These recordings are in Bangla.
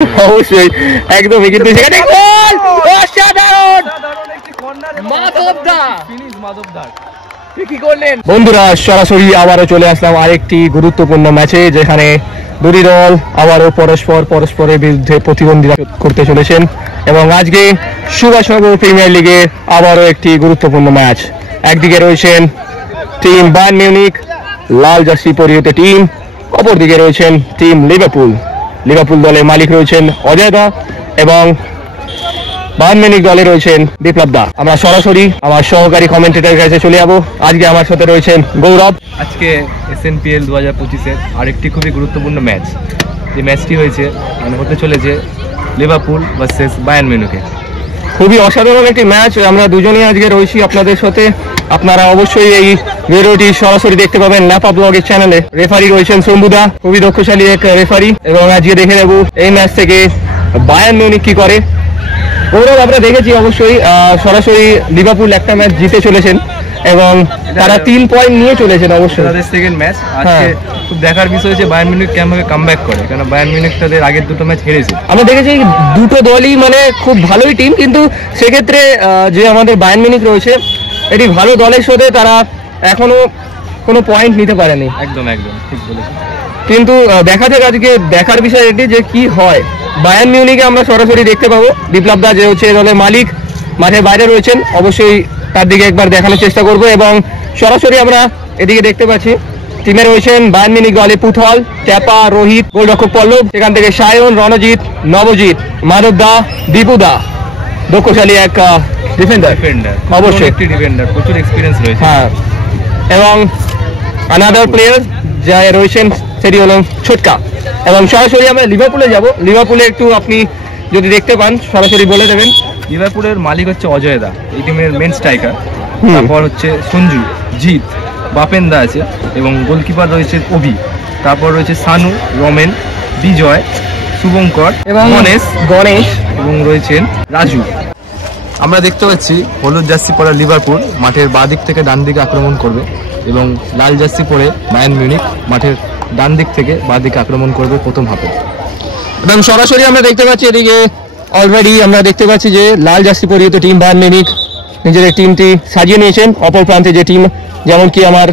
অবশ্যই একদমই, কিন্তু সেখানে বন্ধুরা সরাসরি আবারও চলে আসলাম আরেকটি গুরুত্বপূর্ণ ম্যাচে, যেখানে দুটি দল আবারও পরস্পরের বিরুদ্ধে প্রতিদ্বন্দ্বিতা করতে চলেছেন। এবং আজকে সুভাষনগর প্রিমিয়ার লিগে আবারও একটি গুরুত্বপূর্ণ ম্যাচ। একদিকে রয়েছেন টিম বায়ার্ন মিউনিখ, লাল জার্সি পরিহিত টিম, অপরদিকে রয়েছেন টিম লিভারপুল দলের মালিক রয়েছেন অজয় দা এবং বায়ার্ন মিউনিখ দলে রয়েছেন বিপ্লব দা। আমরা সরাসরি আমার সহকারী কমেন্টেটরের কাছে চলে যাবো। আজকে আমার সাথে রয়েছেন গৌরব। আজকে SNPL 2025-এর আরেকটি খুবই গুরুত্বপূর্ণ ম্যাচ। এই ম্যাচটি হতে চলেছে লিভারপুল ভার্সেস বায়ার্ন মিউনিখে। খুবই অসাধারণ একটি ম্যাচ। আমরা দুজনেই আজকে রয়েছি আপনাদের সাথে। আপনারা অবশ্যই এই ভিডিওটি সরাসরি দেখতে পাবেন ল্যাপা ব্লগের চ্যানেলে। রেফারি রয়েছেন শম্ভুদা, খুবই দক্ষশালী এক রেফারি। এবং আজকে দেখে নেব এই ম্যাচ থেকে বায়ার্ন মিউনিখ কি করে। গৌরব, আমরা দেখেছি অবশ্যই সরাসরি লিভারপুল একটা ম্যাচ জিতে চলেছেন এবং তারা 3 পয়েন্ট নিয়ে চলেছেন। অবশ্যই তাদের সেকেন্ড ম্যাচ। আজকে খুব দেখার বিষয় যে বায়ার্ন মিউনিখ কেমন কামব্যাক করে, কারণ বায়ার্ন মিউনিখ তাদের আগের দুটো ম্যাচ হেরেছে। আমরা দেখেছি দুটো দলই মানে খুব ভালোই টিম, কিন্তু সেক্ষেত্রে যে আমাদের বায়ার্ন মিউনিখ রয়েছে এটি ভালো দলের সাথে তারা এখনো কোনো পয়েন্ট নিতে পারেনি। একদম ঠিক বলেছেন। কিন্তু দেখা যাক আজকে দেখার বিষয় এটি যে কি হয়। বায়ার্ন মিউনিখে আমরা সরাসরি দেখতে পাবো বিপ্লব দা যে হচ্ছে দলের মালিক মাঠের বাইরে রয়েছেন। অবশ্যই তার দিকে একবার দেখানোর চেষ্টা করব। এবং সরাসরি আমরা এদিকে দেখতে পাচ্ছি টিমে রয়েছেন বায়ার্ন মিউনিখ দলে পুথল, ট্যাপা, রোহিত, গোলরক্ষক পল্লব, সেখান থেকে সায়ন, রণজিৎ, নবজিৎ, মানব দা, দীপু দা, দক্ষশালী এক ডিফেন্ডার। অবশ্যই একটি ডিফেন্ডার, প্রচুর এক্সপিরিয়েন্স রয়েছে। হ্যাঁ, এবং আনাদার প্লেয়ার যা রয়েছেন সেটি হলো ছোটকা। এবং সরাসরি আমরা লিভারপুলে যাব। লিভারপুলে একটু আপনি যদি দেখতে পান সরাসরি বলে দেবেন। লিভারপুলের মালিক হচ্ছে অজয় দা, এই টিমের মেন স্ট্রাইকার। তারপর হচ্ছে সঞ্জু, জিৎ, বাপেন দা আছে এবং গোলকিপার রয়েছে অভি। তারপর রয়েছে সানু, রমেন, বিজয়, শুভঙ্কর এবং গণেশ এবং রয়েছেন রাজু। আমরা দেখতে পাচ্ছি হলুদ জার্সি পরা লিভারপুল মাঠের বাঁ দিক থেকে ডান দিকে আক্রমণ করবে এবং লাল জার্সি পরে বায়ার্ন মিউনিখ মাঠের ডান দিক থেকে বাঁ দিকে আক্রমণ করবে প্রথম হাফে। এবং সরাসরি আমরা দেখতে পাচ্ছি এদিকে অলরেডি আমরা দেখতে পাচ্ছি যে লাল জার্সি পরিহিত টিম বায়ার্ন মিউনিখ নিজেদের টিমটি সাজিয়ে নিয়েছেন। অপর প্রান্তে যে টিম, যেমন কি আমার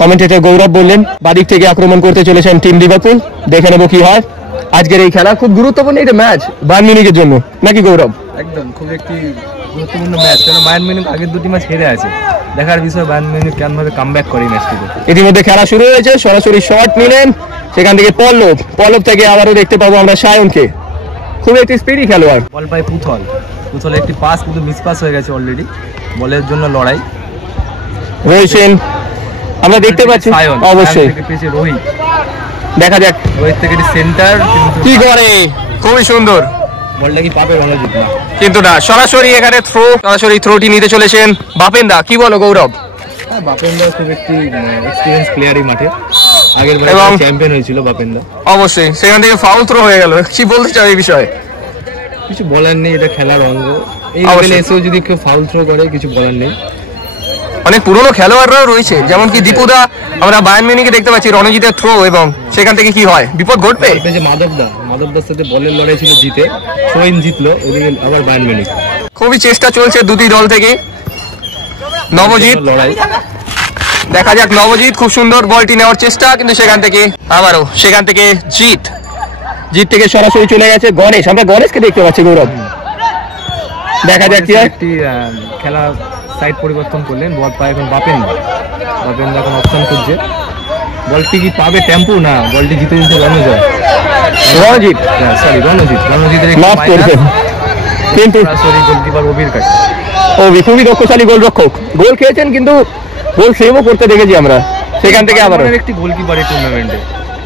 কমেন্টেটর গৌরব বললেন, বাদিক থেকে আক্রমণ করতে চলেছেন টিম লিভারপুল। দেখে নেবো কি হয় আজকের এই খেলা। খুব গুরুত্বপূর্ণ একটা ম্যাচ বায়ার্ন মিউনিখের জন্য, নাকি গৌরব? একদম, খুব একটি গুরুত্বপূর্ণ ম্যাচ, কারণ বায়ার্ন মিউনিখ আগের দুটি ম্যাচ হেরে আছে। দেখার বিষয় বায়ার্ন মিউনিখ কেমনভাবে কামব্যাক করে এই ম্যাচটিতে। ইতিমধ্যে খেলা শুরু হয়েছে। সরাসরি শট নিলেন, সেখান থেকে পল্লব থেকে আবারও দেখতে পাবো আমরা সায়নকে, খুব একটি স্পিডি খেলোয়াড়। বল পায় পুথলে একটি পাস কিন্তু মিস পাস হয়ে গেছে অলরেডি। বলের জন্য লড়াই রয়েছেন আমরা দেখতে পাচ্ছি। অবশ্যই রোহিত, দেখা যাক রোহিত থেকে সেন্টার কি করে, খুবই সুন্দর। বলটা কি পাবে রণজিৎ? না, কিন্তু না, সরাসরি এখানে সরাসরি থ্রোটি নিতে চলেছেন বাপেন দা। কি বলো গৌরব? বাপেন দা খুব একটি এক্সপিরিয়েন্স প্লেয়ারই মাঠে, আগের বার চ্যাম্পিয়ন হয়েছিল বাপেন দা। অবশ্যই সেখান থেকে ফাউল থ্রো হয়ে গেল। কি বলতে চাও এই বিষয়ে? কিছু বলার নেই, এটা খেলার অঙ্গ। এই লেভেলে এসেও যদি কেউ ফাউল থ্রো করে কিছু বলার নেই। অনেক পুরনো খেলোয়াড়রাও রয়েছে, যেমন কি দীপুদা, আমরা বায়ার্ন মিউনিখে দেখতে পাচ্ছি রণজিতের থ্রো, এবং সেখান থেকে কি হয়, বিপদ ঘটবে। যে মাধবদার সাথে বলের লড়াই ছিল, জিতে সোয়েন জিতলো, ওদিকে আবার বায়ার্ন মিউনিখ। খুবই চেষ্টা চলছে দুটি দল থেকে। নবজিৎ লড়াই, দেখা যাক নবজিৎ খুব সুন্দর বলটি নেওয়ার চেষ্টা, কিন্তু সেখান থেকে আবারও জিৎ থেকে সরাসরি চলে গেছে গণেশ। আমরা গণেশকে দেখতে পাচ্ছি গৌরব। দেখা যাক কি একটি খেলা সাইড পরিবর্তন করলেন। বল পায় এখন বাপেন দা এখন অপশন খুঁজছে। বলটি কি পাবে টেম্পু? না, বলটি জিতে দিতে রণজিৎ কিন্তু গোলকিপার অভির কাছে। খুবই দক্ষশালী গোলরক্ষক, গোল খেয়েছেন কিন্তু গোল সেভও করতে দেখেছি আমরা। সেখান থেকে আবার একটি গোলকিপার এই টুর্নামেন্টে,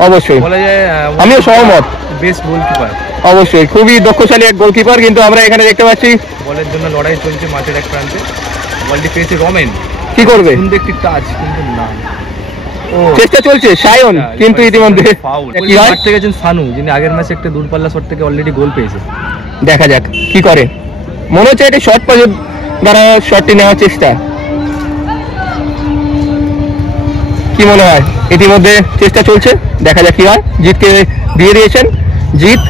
অবশ্যই বলা যায় আমিও সহমত, বেস্ট গোলকিপার। অবশ্যই খুবই দক্ষশালী এক গোলকিপার। কিন্তু আমরা এখানে দেখতে পাচ্ছি বলের জন্য লড়াই চলছে মাঠের এক প্রান্তে। বলটি পেয়েছে রমেন, কি করবে? একটি টাচ, কিন্তু না, চেষ্টা চলছে সায়ন, কিন্তু ইতিমধ্যে গেছেন সানু, যিনি আগের ম্যাচে একটা দূরপাল্লা শট থেকে অলরেডি গোল পেয়েছে। দেখা যাক কি করে। মনে হচ্ছে এটি শর্ট পাজের দ্বারা শটটি নেওয়ার চেষ্টা। কি মনে হয়? ইতিমধ্যে চেষ্টা চলছে, দেখা যাক কি হয়। জিতকে দিয়ে দিয়েছেন, জিত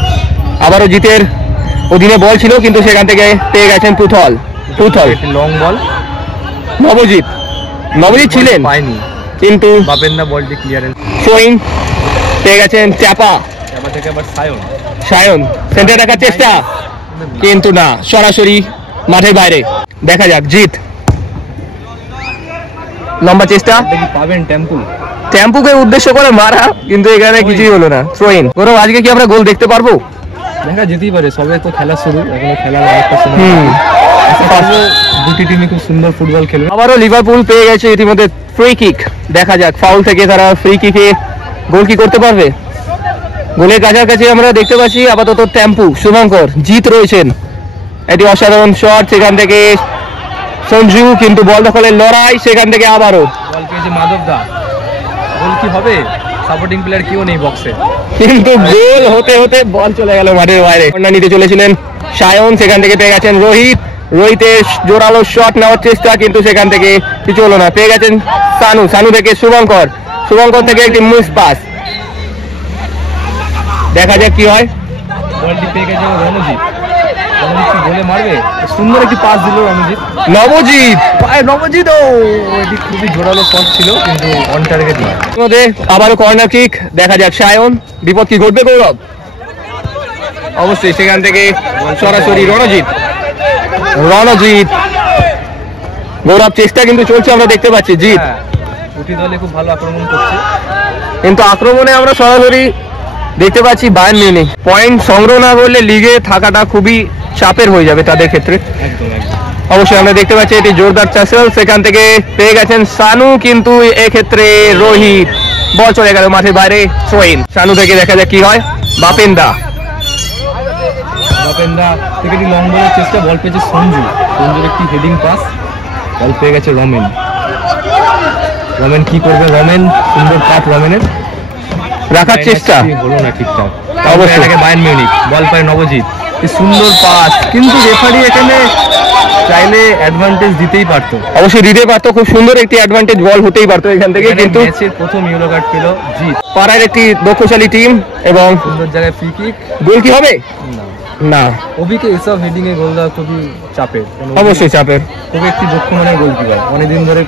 আবারও জিতের অধীনে বল ছিল, কিন্তু সেখান থেকে পেয়ে গেছেন পুথল। লং বল, নবজিৎ ছিলেন পায়নি, কিন্তু বাপেন্দা বলটি ক্লিয়ারেন্স। থ্রোইং পেয়ে গেছেন চাপা থেকে আবার সায়ন সেন্টার রাখার চেষ্টা, কিন্তু না, সরাসরি মাঠের বাইরে। দেখা যাক জিত, লম্বা চেষ্টা পাবেন টেম্পুকে উদ্দেশ্য করে মারা, কিন্তু এখানে কিছুই হলো না। থ্রোইং। গৌরব, আজকে কি আমরা গোল দেখতে পারবো? দেখা যেতেই পারে, সবে তো খেলা শুরু, এখনো খেলার অনেকটা সময়। দুটি টিমই খুব সুন্দর ফুটবল খেলবে। আবারও লিভারপুল পেয়ে গেছে ইতিমধ্যে ফ্রি কিক। দেখা যাক ফাউল থেকে তারা ফ্রি কিকে গোল কি করতে পারবে। গোলের কাছাকাছি আমরা দেখতে পাচ্ছি আপাতত টেম্পু, শুভঙ্কর, জিত রয়েছেন। এটি অসাধারণ শট, সেখান থেকে সঞ্জু, কিন্তু বল দখলের লড়াই, সেখান থেকে আবারও বল পেয়েছে মাধব দা। গোল কি হবে? সাপোর্টিং প্লেয়ার কেউ নেই বক্সে, কিন্তু গোল হতে হতে বল চলে গেল মাঠের বাইরে। কর্নার নিতে চলেছিলেন সায়ন, সেখান থেকে পেয়ে গেছেন রোহিতের জোরালো শট নেওয়ার চেষ্টা, কিন্তু সেখান থেকে কিছু হলো না। পেয়ে গেছেন সানু থেকে শুভঙ্কর থেকে একটি মিস পাস। দেখা যাক কি হয়। বলটি পেয়ে গেছে রণজিৎ কি গোলে মারবে? সুন্দর একটি পাস দিল নবজিৎ। এটি খুবই জোরালো শট ছিল, কিন্তু অন টার্গেট নয়। আবারও কর্নার কিক। দেখা যাক সায়ন, বিপদ কি ঘটবে গৌরব? অবশ্যই সেখান থেকে সরাসরি রণজিৎ। গৌরব, চেষ্টা কিন্তু চলছে, আমরা দেখতে পাচ্ছি। জিত দুটি দলে খুব ভালো আক্রমণ করছে, কিন্তু আক্রমণে আমরা সরাসরি দেখতে পাচ্ছি বায়ার্ন মিউনিখ পয়েন্ট সংগ্রহ না করলে লিগে থাকাটা খুবই চাপের হয়ে যাবে তাদের ক্ষেত্রে। অবশ্যই আমরা দেখতে পাচ্ছি এটি জোরদার চাষল, সেখান থেকে পেয়ে গেছেন সানু, কিন্তু এক্ষেত্রে রোহিত, বল চলে গেল মাঠের বাইরে। থ্রোইন। সানু থেকে দেখা যাক কি হয়। বাপেন্দা থেকে একটি লং বলের চেষ্টা, বল পেয়েছে সঞ্জুর একটি হেডিং পাস, বল পেয়ে গেছে রমেন কি করবে? সুন্দর কাট রমেনের, রাখার চেষ্টা হলো না ঠিকঠাক। অবশ্যই বায়ার্ন মিউনিখ, বল পায় নবজিৎ, সুন্দর পাস, কিন্তু রেফারি এখানে চাইলে অ্যাডভান্টেজ দিতেই পারতো। অবশ্যই দিতেই পারতো, খুব সুন্দর একটি অ্যাডভান্টেজ বল হতেই পারতো এখান থেকে, কিন্তু ম্যাচের প্রথম ইয়েলো কার্ড পেল জিত। পাড়ার একটি দক্ষশালী টিম, এবং সুন্দর জায়গায় ফ্রি কিক। গোল কি হবে? না, অভিকে এসব হেডিং এ গোল দেওয়া খুবই চাপের। অবশ্যই চাপের। খুবই একটি দক্ষ মানের গোলকিপার, অনেকদিন ধরে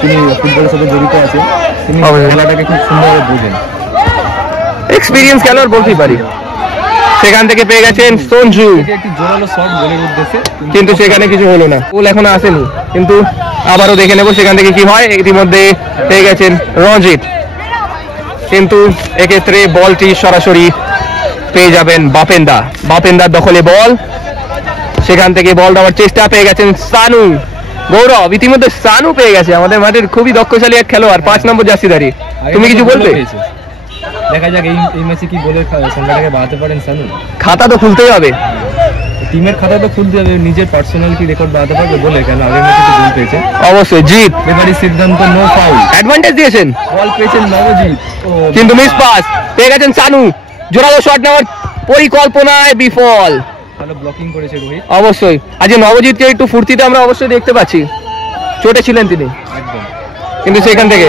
তিনি ফুটবলের সাথে জড়িত আছে, তিনি খেলাটাকে খুব সুন্দরভাবে বোঝেন, এক্সপিরিয়েন্স খেলোয়াড় বলতেই পারি। সেখান থেকে পেয়ে গেছেন সঞ্জু, একটি জোরালো শট গোলের উদ্দেশ্যে, কিন্তু সেখানে কিছু হলো না, গোল এখনো আসেনি। কিন্তু আবারও দেখে নেব সেখান থেকে কি হয়। ইতিমধ্যে পেয়ে গেছেন রঞ্জিত, কিন্তু এক্ষেত্রে বলটি সরাসরি পেয়ে যাবেন বাপেন্দার দখলে বল, সেখান থেকে বল দেওয়ার চেষ্টা, পেয়ে গেছেন সানু। গৌরব, ইতিমধ্যে সানু পেয়ে গেছে আমাদের মাঠের খুবই দক্ষশালী এক খেলোয়াড়, 5 নম্বর জার্সিধারী। তুমি কিছু বলবে? দেখা যাক এই ম্যাচে কি গোলের সংখ্যাটাকে বাড়াতে পারেন সানু। খাতা তো খুলতেই হবে, টিমের খাতা তো খুলতে হবে, নিজের পার্সোনাল কি রেকর্ড বাড়াতে পারবে বলে, কেন আগের ম্যাচে তো গোল পেয়েছে। অবশ্যই জিত। রেফারির সিদ্ধান্ত নো ফাউল, অ্যাডভান্টেজ দিয়েছেন, বল পেয়েছেন নবজিৎ, কিন্তু মিস পাস। পেয়ে গেছেন সানু, জোরালো শট নেওয়ার পরিকল্পনায় বিফল। ভালো ব্লকিং করেছে রোহিত। অবশ্যই আজকে নবজিৎকে একটু ফুর্তিতে আমরা অবশ্যই দেখতে পাচ্ছি, চোটে ছিলেন তিনি, কিন্তু সেখান থেকে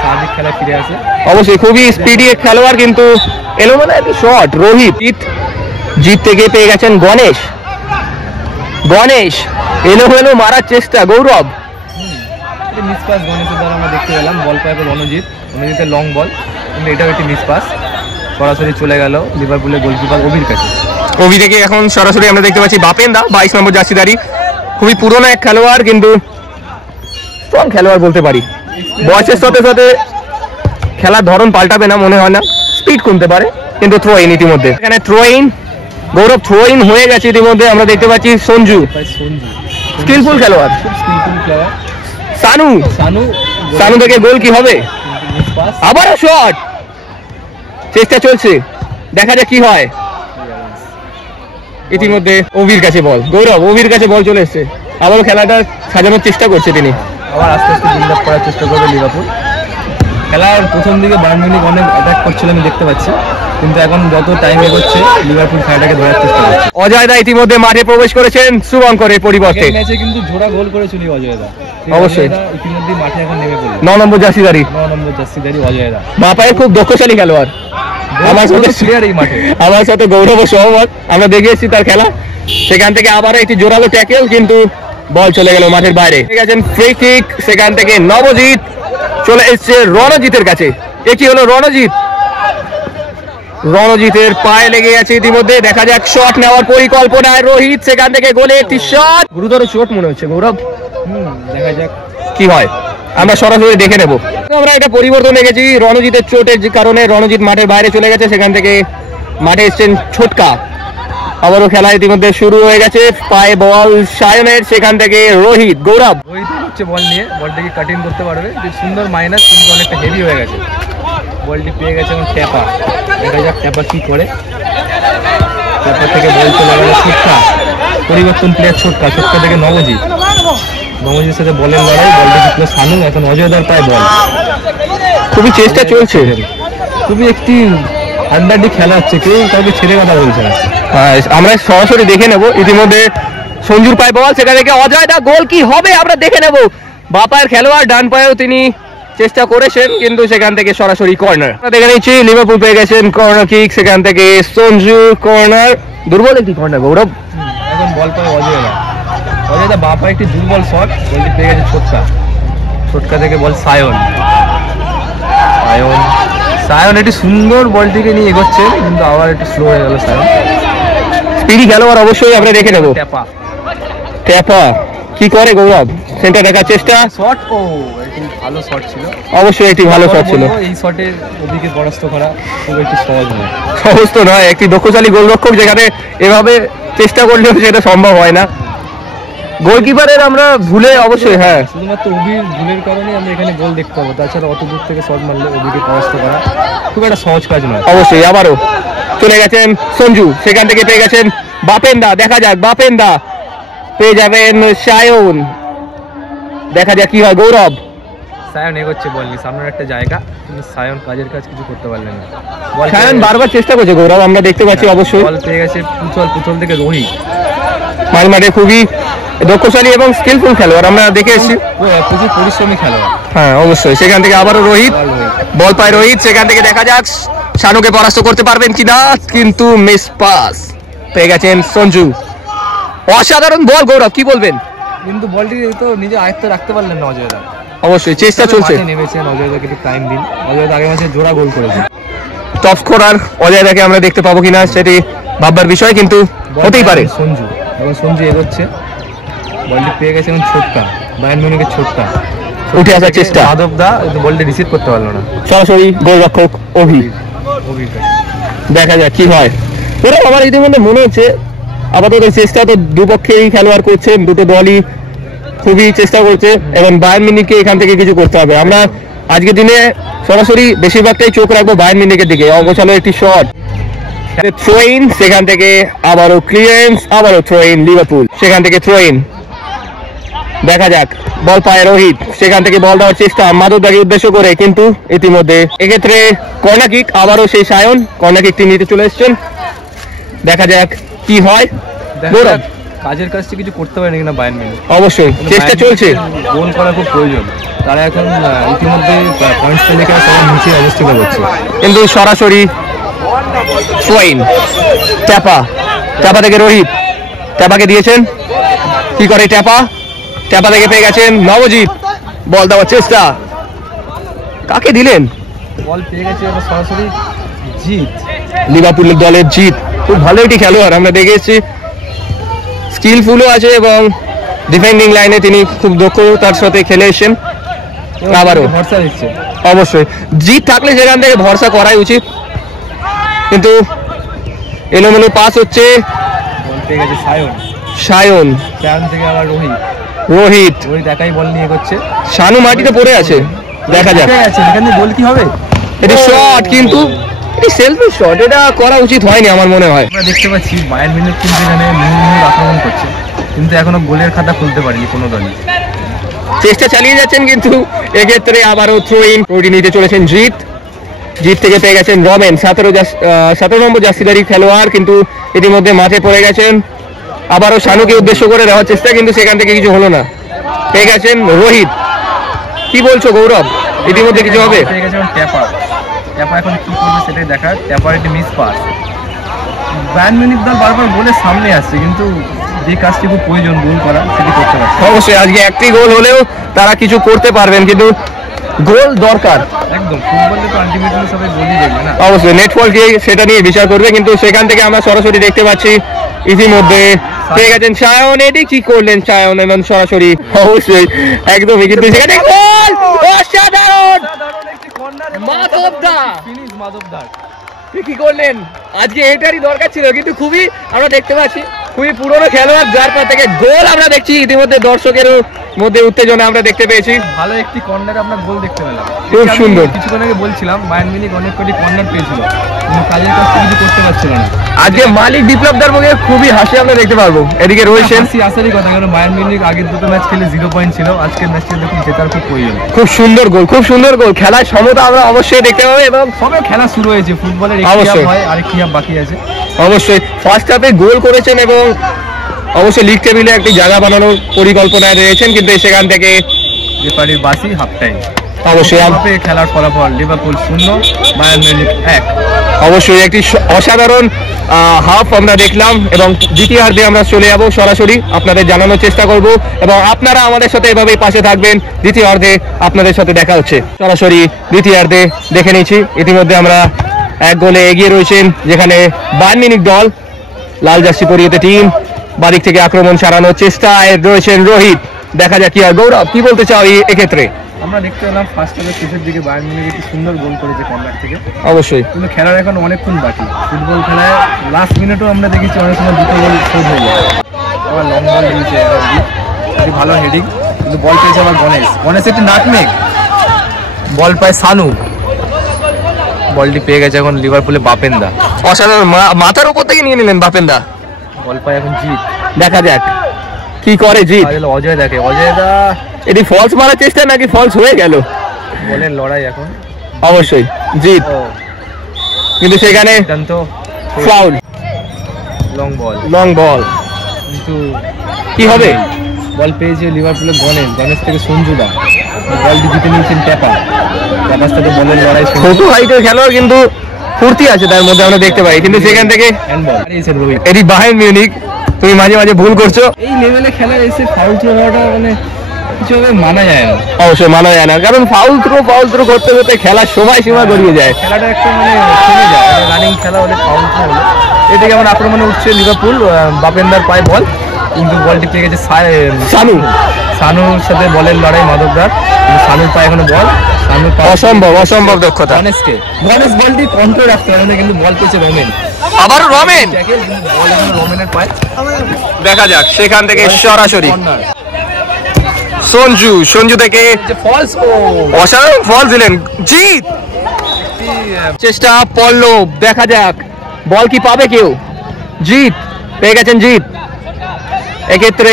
স্বাভাবিক খেলায় ফিরে আসে। অবশ্যই খুবই স্পিডি এক খেলোয়াড়, কিন্তু এলোমেলো একটি শট। রোহিত জিত থেকে পেয়ে গেছেন গণেশ এলোমেলো মারার চেষ্টা। গৌরব, মিস পাস গণেশের দ্বারা আমরা দেখতে পেলাম, বল পায় রণজিতের লং বল, কিন্তু এটাও একটি মিস পাস, সরাসরি চলে গেল লিভারপুলের গোলকিপার অভির কাছে। অভি থেকে এখন সরাসরি আমরা দেখতে পাচ্ছি বাপেন্দা, 22 নম্বর জার্সিধারী, খুবই পুরনো এক খেলোয়াড়, কিন্তু স্ট্রং খেলোয়াড় বলতে পারি। বয়সের সাথে সাথে খেলার ধরন পাল্টাবে না মনে হয় না, স্পিড কমতে পারে, কিন্তু থ্রোইন ইতিমধ্যে এখানে গৌরব থ্রোইন হয়ে গেছে ইতিমধ্যে। আমরা দেখতে পাচ্ছি সঞ্জু, স্কিলফুল খেলোয়াড়। সানু থেকে গোল কি হবে? আবারও শট, চেষ্টা চলছে, দেখা যাক কি হয়। ইতিমধ্যে অভির কাছে বল। গৌরব, অভির কাছে বল চলে এসছে, আবারও খেলাটা সাজানোর চেষ্টা করছে তিনি, আবার আস্তে আস্তে বিল্ড আপ করার চেষ্টা করবে লিভারপুল। খেলার প্রথম দিকে বায়ার্ন মিউনিখ অনেক অ্যাটাক করছিল আমি দেখতে পাচ্ছি, কিন্তু এখন যত টাইম এগোচ্ছে লিভারপুল খেলাটাকে ধরার চেষ্টা করছে। অজয় দা ইতিমধ্যে মাঠে প্রবেশ করেছেন শুভঙ্করের পরিবর্তে। ম্যাচে কিন্তু জোড়া গোল করেছিল অজয় দা, অবশ্যই ইতিমধ্যে মাঠে এখন নেমে পড়ল। 9 নম্বর জার্সিধারী অজয় দা, বাঁ পায়ের খুব দক্ষশালী খেলোয়াড়, আমার সাথে গৌরব সহমত। আমরা দেখে এসেছি তার খেলা, সেখান থেকে আবার একটি জোরালো ট্যাকেল, কিন্তু বল চলে গেল মাঠের বাইরে। ফ্রি কিক, সেখান থেকে নবজিৎ চলে এসছে রণজিতের কাছে। এটি হলো রণজিতের পায়ে লেগে গেছে ইতিমধ্যে। দেখা যাক শট নেওয়ার পরিকল্পনায় রোহিত, সেখান থেকে গোলে একটি শট। গুরুতর চোট মনে হচ্ছে গৌরব, দেখা যাক কি হয়, আমরা সরাসরি দেখে নেব। আমরা একটা পরিবর্তন দেখেছি, রণজিতের চোটের কারণে রণজিৎ মাঠের বাইরে চলে গেছে, সেখান থেকে মাঠে এসছেন ছোটকা। আবারও খেলা ইতিমধ্যে শুরু হয়ে গেছে, পায়ে বল সায়নের, সেখান থেকে রোহিত। গৌরব হচ্ছে বল নিয়ে, বলটাকে কাটিং করতে পারবে, সুন্দর মাইনাস, কিন্তু অনেকটা হেভি হয়ে গেছে। বলটি পেয়ে গেছে এবং ট্যাপা, দেখা যাক ট্যাপা কি করে। ট্যাপা থেকে বল চলে গেল ছোটকা, পরিবর্তন প্লেয়ার ছোটকা থেকে নবজিতের সাথে বলের লড়াই, বলটা জিতলো সানু। এখন অজয়দার পায় বল, খুবই চেষ্টা চলছে, খুবই একটি হাড্ডাহাড্ডি খেলা হচ্ছে, কেউ কাউকে ছেড়ে কথা বলছে না। আমরা সরাসরি দেখে নেব। ইতিমধ্যে সঞ্জুর পায় বল, সেখান থেকে অজয় দা, গোল কি হবে আমরা দেখে নেব। বাপায়ের খেলোয়াড়, ডান পায়েও তিনি চেষ্টা করেছেন, কিন্তু সেখান থেকে সরাসরি কর্নার। আমরা দেখে নিচ্ছি লিভারপুল পেয়ে গেছেন কর্নার কিক, সেখান থেকে সঞ্জু কর্নার, দুর্বল একটি কর্নার গৌরব। এখন বল পায় অজয়দা বাপা একটি দুর্বল শট, বলটি পেয়ে গেছে ছোটকা থেকে বল সায়ন একটি সুন্দর বলটিকে নিয়ে এগোচ্ছে, কিন্তু আবার একটু স্লো হয়ে গেল সায়ন। স্পিডি খেলোয়াড় অবশ্যই আমরা দেখে নেব। ট্যাপা কি করে গৌরব, সেন্টার দেখার চেষ্টা, শট, ও একটি ভালো শট ছিল, অবশ্যই একটি ভালো শট ছিল। এই শটে ওদিকে পরাস্ত করা খুব একটি সহজ তো নয়, একটি দক্ষশালী গোলরক্ষক যেখানে এভাবে চেষ্টা করলেও সেটা সম্ভব হয় না। গোলকিপারের আমরা ভুলে অবশ্যই, হ্যাঁ, শুধুমাত্র ওবির ভুলের কারণে আমরা এখানে গোল দেখতে পাবো, তাছাড়া অত দূর থেকে শট মারলে ওদিকে পরাস্ত করা খুব একটা সহজ কাজ নয়। অবশ্যই আবারও চলে গেছেন সঞ্জু, সেখান থেকে পেয়ে গেছেন বাপেন্দা, দেখা যাক বাপেন্দা পেয়ে যাবেন সায়ন, দেখা যাক কি হয়। গৌরব সায়ন এগোচ্ছে বল নিয়ে, সামনের একটা জায়গা, কিন্তু সায়ন কাজের কাজ কিছু করতে পারলেন না। সায়ন বারবার চেষ্টা করছে গৌরব, আমরা দেখতে পাচ্ছি। অবশ্যই বল পেয়ে গেছে পুচল থেকে রোহিত, মাঠে খুবই দক্ষশালী এবং স্কিলফুল খেলোয়াড়, আমরা দেখে এসেছি, প্রচুর পরিশ্রমী খেলোয়াড়। হ্যাঁ অবশ্যই, সেখান থেকে আবারও রোহিত, বল পায় রোহিত, সেখান থেকে দেখা যাক শানুকে পরাস্ত করতে পারবেন কিনা, কিন্তু মিস পাস পেয়ে গেছেন সঞ্জু। অসাধারণ বল গৌরব, কি বলবেন? কিন্তু বলটি তো নিজে আয়ত্তে রাখতে পারলেন না অজয়দা। অবশ্যই চেষ্টা চলছে, নেমেছেন অজয়দাকে একটু টাইম দিন। অজয়দা আগে মাসে জোড়া গোল করেছে, টপ স্কোরার অজয়দাকে আমরা দেখতে পাবো কিনা সেটি ভাববার বিষয়, কিন্তু হতেই পারে। সঞ্জু এগোচ্ছে, বলটি পেয়ে গেছে এবং বায়ার্ন মিউনিখের ছোটকা উঠে আসার চেষ্টা, মাধবদা বলটি রিসিভ করতে পারলো না, সরাসরি গোলরক্ষক অভি। দেখা যাক কি হয়। আমার ইতিমধ্যে মনে হচ্ছে আপাতত চেষ্টা তো দুপক্ষেই খেলোয়াড় করছেন, দুটো দলই খুবই চেষ্টা করছে, এবং বায়ার্ন মিউনিখকে এখান থেকে কিছু করতে হবে। আমরা আজকের দিনে সরাসরি বেশিরভাগটাই চোখ রাখবো বায়ার্ন মিউনিখের দিকে। অগোছালো একটি শট, থ্রোইন, সেখান থেকে আবারও ক্লিয়ারেন্স, আবারও থ্রোইন লিভারপুল, সেখান থেকে থ্রোইন, দেখা যাক বল পায় রোহিত, সেখান থেকে বল দেওয়ার চেষ্টা মাধবদাকে উদ্দেশ্য করে, কিন্তু ইতিমধ্যে এক্ষেত্রে কর্নার কিক, আবারও সেই সায়ন কর্নার কিকটি নিতে চলে এসছেন, দেখা যাক কি হয়। কাজের কাজটি কিছু করতে পারে কিনা বায়ার্ন মিউনিখ, অবশ্যই চেষ্টা চলছে, গোল করা খুব প্রয়োজন। তারা এখন ইতিমধ্যে পয়েন্টস তালিকায় সবার নিচে অবস্থিত করছে, কিন্তু সরাসরি থ্রোইন, ট্যাপা থেকে রোহিত, ট্যাপাকে দিয়েছেন, কি করে ট্যাপা থেকে পেয়ে গেছেন নবজিৎ, বল দেওয়ার চেষ্টা, কাকে দিলেন? বল পেয়ে গেছে সরাসরি জিত, লিভারপুলের দলের জিত, খুব ভালো একটি খেলোয়াড়, আমরা দেখে এসেছি, স্কিলফুলও আছে এবং ডিফেন্ডিং লাইনে তিনি খুব দক্ষতার সাথে খেলে এসেছেন। আবারও ভরসা দিচ্ছে, অবশ্যই জিত থাকলে সেখান থেকে ভরসা করাই উচিত, কিন্তু এলোমেলো পাস হচ্ছে, বল পেয়ে গেছে সায়ন থেকে আবার রোহিত একাই বল নিয়ে এগোচ্ছে, শানু মাটিতে পড়ে আছে, দেখা যাক এখানে গোল কি হবে। এটি শট, কিন্তু এটি সেলফিশ শট, এটা করা উচিত হয়নি আমার মনে হয়। আমরা দেখতে পাচ্ছি বায়ার্ন মিউনিখ কিন্তু এখানে মুহুর্মুহুর আক্রমণ করছে, কিন্তু এখনো গোলের খাতা খুলতে পারেনি কোনো দলই, চেষ্টা চালিয়ে যাচ্ছেন, কিন্তু এক্ষেত্রে আবারও থ্রোইন নিতে চলেছেন জিত থেকে পেয়ে গেছেন রমেন, 17 নম্বর জার্সিধারী খেলোয়াড়, কিন্তু ইতিমধ্যে মাঠে পড়ে গেছেন। আবারও শানুকে উদ্দেশ্য করে দেওয়ার চেষ্টা, কিন্তু সেখান থেকে কিছু হলো না, পেয়ে গেছেন রোহিত। কি বলছো গৌরব, ইতিমধ্যে কিছু হবে? ট্যাপা এখন কি করবে সেটাই দেখার। ট্যাপার একটি মিস পাস, বায়ার্ন মিউনিখ দল বারবার গোলের সামনে আসছে, কিন্তু যে কাজটি খুব প্রয়োজন গোল করা সেটি করতে পারছে। অবশ্যই আজকে একটি গোল হলেও তারা কিছু করতে পারবেন, কিন্তু গোল দরকার। একদম, ফুটবলে তো আলটিমেটলি সবাই গোলই দেখবে না। অবশ্যই নেটফল কে সেটা নিয়ে বিচার করবে, কিন্তু সেখান থেকে আমরা সরাসরি দেখতে পাচ্ছি ইতিমধ্যে পেয়ে গেছেন সায়ন। এটি কি করলেন সায়ন এবং সরাসরি অবশ্যই একদমই, কিন্তু সেখানে গোল অসাধারণ মাধবদা কি করলেন আজকে, এটারই দরকার ছিল, কিন্তু খুবই আমরা দেখতে পাচ্ছি খুবই পুরনো খেলোয়াড়, যার পর থেকে গোল আমরা দেখছি। ইতিমধ্যে দর্শকেরও মধ্যে উত্তেজনা আমরা দেখতে পেয়েছি। ভালো একটি কর্নারে আমরা গোল দেখতে পেলাম, খুব সুন্দর। কিছুক্ষণ আগে বলছিলাম বায়ার্ন মিউনিখ অনেক কটি কর্নার পেয়েছিল, কিন্তু কাজের কাজটা কিছু করতে পারছিল না। আজকে মালিক বিপ্লবদার মুখে খুবই হাসি আমরা দেখতে পারবো। এদিকে রয়েছেন আসারই কথা, কারণ বায়ার্ন মিউনিখ আগের দুটো ম্যাচ খেলে 0 পয়েন্ট ছিল, আজকের ম্যাচটা দেখুন জেতার খুব প্রয়োজন। খুব সুন্দর গোল, খুব সুন্দর গোল। খেলার সমতা আমরা অবশ্যই দেখতে পাবো, এবং সবে খেলা শুরু হয়েছে, ফুটবলের অবশ্যই আরেকটি হাফ বাকি আছে। অবশ্যই ফার্স্ট হাফে গোল করেছেন এবং অবশ্যই লিগ টেবিলে একটি জায়গা বানানোর পরিকল্পনায় রয়েছেন, কিন্তু সেখান থেকে রেফারির বাসি হাফ টাইম। অবশ্যই খেলার ফলাফল লিভারপুল 0 বায়ার্ন মিউনিখ 1। অবশ্যই একটি অসাধারণ হাফ আমরা দেখলাম, এবং দ্বিতীয়ার্ধে আমরা চলে যাব সরাসরি আপনাদের জানানোর চেষ্টা করব, এবং আপনারা আমাদের সাথে এভাবেই পাশে থাকবেন। দ্বিতীয়ার্ধে আপনাদের সাথে দেখা হচ্ছে সরাসরি দ্বিতীয়ার্ধে দেখে নিচ্ছি। ইতিমধ্যে আমরা 1 গোলে এগিয়ে রয়েছেন, যেখানে বায়ার্ন মিউনিখ দল লাল জার্সি পরিহিত টিম বাদিক থেকে আক্রমণ সারানোর চেষ্টায় রয়েছেন রোহিত। দেখা যাক কি আর। গৌরব কি বলতে চাও এক্ষেত্রে? আমরা দেখতে পেলাম ফার্স্ট হাফের শেষের দিকে বায়ার্ন মিউনিখ একটি সুন্দর গোল করেছে কর্নার থেকে। অবশ্যই, কিন্তু খেলার এখন অনেকক্ষণ বাকি। ফুটবল খেলায় লাস্ট মিনিটও আমরা দেখেছি অনেক সময় 2টো গোল শোধ হয়ে যায়। আবার লং বল দিয়েছে, একটি ভালো হেডিং, কিন্তু বল পেয়েছে আবার গণেশ একটি নাটমেক, বল পায় সানু, বলটি পেয়ে গেছে এখন লিভারপুলে বাপেন্দা। অসাধারণ, মাথার উপর থেকে নিয়ে নিলেন বাপেন্দা। বল পায় এখন জিত, দেখা যাক কি করে জিত। অজয় দেখে, অজয় দা এটি ফলস মারার চেষ্টা নাকি ফলস হয়ে গেল? বলের লড়াই এখন। অবশ্যই জিত, কিন্তু সেখানে ফাউল, লং বল, কিন্তু কি হবে? বল পেয়েছে লিভারপুলের গণেশ থেকে সঞ্জুদা, বলটি জিতে নিয়েছেন ট্যাপার সাথে বলের লড়াই। ছোট হাইটের খেলোয়াড়, কিন্তু ফুর্তি আছে তার মধ্যে আমরা দেখতে পাই, কিন্তু সেখান থেকে এটি বায়ার্ন মিউনিখ। তুমি মাঝে মাঝে ভুল করছো। এই লেভেলে খেলা এসে ফাউল থ্রো হওয়াটা মানে কিছু মানা যায় না। অবশ্যই মানা যায় না, কারণ ফাউল থ্রো করতে করতে খেলার সীমা গড়িয়ে যায়। খেলাটা একটা মানে থেমে যায়, রানিং খেলা হলে ফাউল থ্রো হলে। এদিকে আমার আক্রমণে উঠছে লিভারপুল, বাপেন্দার পায় বল, কিন্তু বলটি পেয়ে গেছে সানুর সাথে বলের লড়াই মাধবদার, কিন্তু সানুর পায় এখনো বল। অসম্ভব দক্ষতা। গণেশ বলটি কন্ট্রোল রাখতে পারে, কিন্তু বল পেয়েছে রমেন, আবার রমেন, রমেনের পায়। দেখা যাক সেখান থেকে সরাসরি সঞ্জু থেকে অসাধারণ ফল দিলেন জিত। চেষ্টা পল্লব, দেখা যাক বল কি পাবে কেউ। জিত পেয়ে গেছেন জিত, এক্ষেত্রে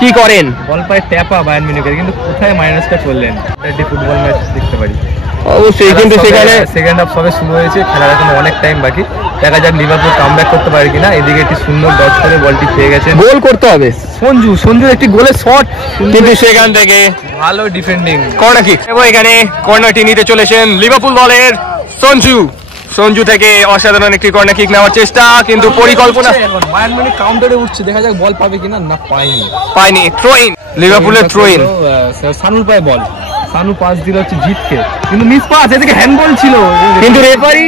কি করেন? বল পায় ট্যাপা বায়ার্ন মিউনিখের, কিন্তু কোথায় মাইনাসটা করলেন? একটি ফুটবল ম্যাচ দেখতে পারি অবশ্যই, কিন্তু সেখানে সেকেন্ড হাফ সবে শুরু হয়েছে, খেলার এখন অনেক টাইম বাকি। দেখা যাক লিভারপুল কামব্যাক করতে পারে কিনা। এদিকে একটি সুন্দর ডচ করে বলটি পেয়ে গেছে, গোল করতে হবে সঞ্জু একটি গোলের শট, কিন্তু সেখান থেকে ভালো ডিফেন্ডিং কর্নার কিক, এবং এখানে কর্নারটি নিতে চলেছেন লিভারপুল দলের সঞ্জু থেকে অসাধারণ একটি কর্নার কিক নেওয়ার চেষ্টা, কিন্তু পরিকল্পনা বায়ার্ন মিউনিখ কাউন্টারে উঠছে, দেখা যাক বল পাবে কিনা। না, পায়নি। থ্রো ইন, লিভারপুলের থ্রো ইন। সানুর পায় বল, সানু পাস দিল হচ্ছে জিতকে, কিন্তু মিস পাস। এদিকে হ্যান্ডবল ছিল, কিন্তু রেফারি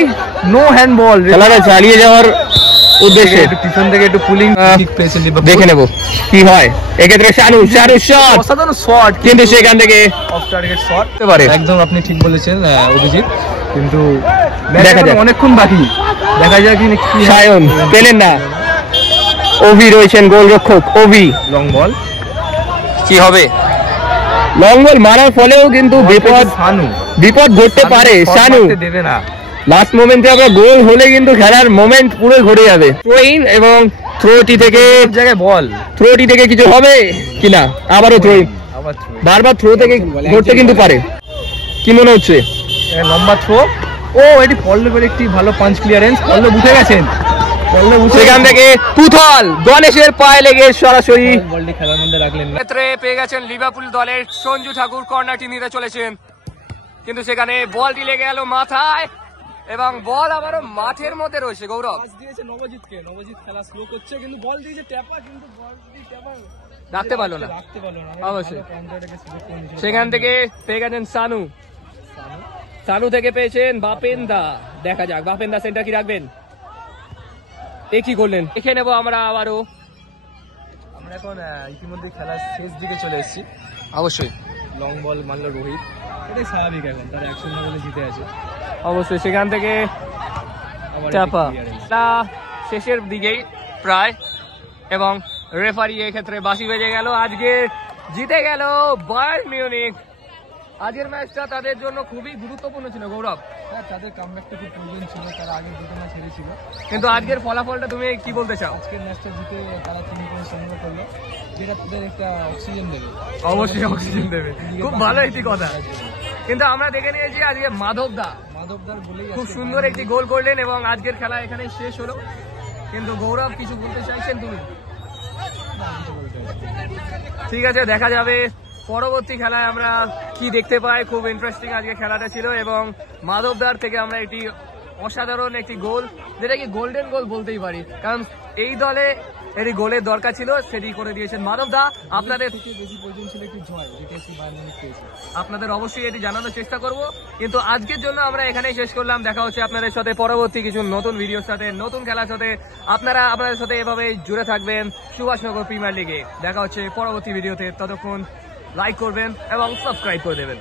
নো হ্যান্ডবল। খেলাটা চালিয়ে যাওয়ার উদ্দেশ্যে পিছন থেকে একটু পুলিং কিক পেয়েছে লিভারপুল। দেখে নেব কি হয় এক্ষেত্রে। সানু শট, অসাধারণ শট, কিন্তু সেখান থেকে অফ টার্গেট শট হতে পারে। একদম আপনি ঠিক বলেছেন অভিজিৎ, কিন্তু দেখা যাক অনেকক্ষণ বাকি। দেখা যাক সায়ন পেলেন না। ওভি রয়েছেন গোলরক্ষক, ওভি লং বল, কি হবে? লং বল মারার ফলেও কিন্তু বিপদ ঘটতে পারে। সানু দেবে না, লাস্ট মোমেন্টে আমরা গোল হলে কিন্তু খেলার মোমেন্ট পুরো ঘুরে যাবে। থ্রোইন এবং থ্রোটি থেকে জায়গায় বল, থ্রোটি থেকে কিছু হবে কিনা? আবারও থ্রোইন, বারবার থ্রো থেকে ঘটতে কিন্তু পারে। কি মনে হচ্ছে? লম্বা থ্রো, এটি পল্লবের একটি ভালো পাঞ্চ ক্লিয়ারেন্স, পল্লব উঠে গেছেন, সেখান থেকে পুথল গণেশের পায়ে লেগে সরাসরি বলটি খেলার মধ্যে রাখলেন। ক্ষেত্রে পেয়ে গেছেন লিভারপুল দলের সঞ্জু ঠাকুর, কর্নারটি নিতে চলেছেন, কিন্তু সেখানে বলটি লেগে গেল মাথায়। এবং বল আবারও মাঠের মধ্যে রয়েছে গৌরব। পাস দিয়েছে নবজিৎকে, নবজিৎ খেলা স্লো করছে কিন্তু বল দিয়েছে ট্যাপা, কিন্তু বল দিয়ে ট্যাপা রাখতে পারলো না। অবশ্যই সেখান থেকে পেয়ে গেছেন সানু, সানু থেকে পেয়েছেন বাপেন দা। দেখা যাক বাপেন দা সেন্টার কি রাখবেন, এ কি করলেন দেখে নেবো আমরা আবারও। আমরা এখন ইতিমধ্যে খেলার শেষ দিকে চলে এসেছি। অবশ্যই লং বল মারল রোহিত, এটাই স্বাভাবিক, এখন তার 1-0 বলে জিতে আছে। অবশ্যই সেখান থেকে চাপা শেষের দিকেই প্রায়, এবং রেফারি এক্ষেত্রে বাঁশি বেজে গেল। আজকে জিতে গেল বায়ার্ন মিউনিখ। আজকের ম্যাচটা তাদের জন্য খুবই গুরুত্বপূর্ণ ছিল গৌরব। হ্যাঁ, তাদের কামব্যাকটা খুব প্রয়োজন ছিল, তারা আগের দুটো ম্যাচ হেরেছিল। কিন্তু আজকের ফলাফলটা তুমি কি বলতে চাও? আজকের ম্যাচটা জিতে তারা 3 পয়েন্ট সংগ্রহ করলো, যেটা তাদের একটা অক্সিজেন দেবে। অবশ্যই অক্সিজেন দেবে, খুব ভালো একটি কথা। কিন্তু আমরা দেখে নিয়েছি আজকে মাধবদার বলেই খুব সুন্দর একটি গোল করলেন এবং আজকের খেলা এখানেই শেষ হলো। কিন্তু গৌরব কিছু বলতে চাইছেন তুমি? ঠিক আছে, দেখা যাবে পরবর্তী খেলায় আমরা কি দেখতে পাই। খুব ইন্টারেস্টিং আজকে খেলাটা ছিল এবং মাধবদার থেকে আমরা একটি অসাধারণ একটি গোল, যেটা কি গোল্ডেন গোল বলতেই পারি, কারণ এই দলে এটি গোলের দরকার ছিল, সেটি করে দিয়েছেন মাধবদা। আপনাদের বেশি প্রয়োজন ছিল একটি জয়, যেটা কি বায়ার্ন মিউনিখ পেয়েছে। আপনাদের অবশ্যই এটি জানানোর চেষ্টা করব। কিন্তু আজকের জন্য আমরা এখানেই শেষ করলাম। দেখা হচ্ছে আপনাদের সাথে পরবর্তী কিছু নতুন ভিডিওর সাথে, নতুন খেলার সাথে। আপনারা আপনাদের সাথে এভাবে জুড়ে থাকবেন সুভাষনগর প্রিমিয়ার লিগে। দেখা হচ্ছে পরবর্তী ভিডিওতে, ততক্ষণ লাইক করবেন এবং সাবস্ক্রাইব করে দেবেন।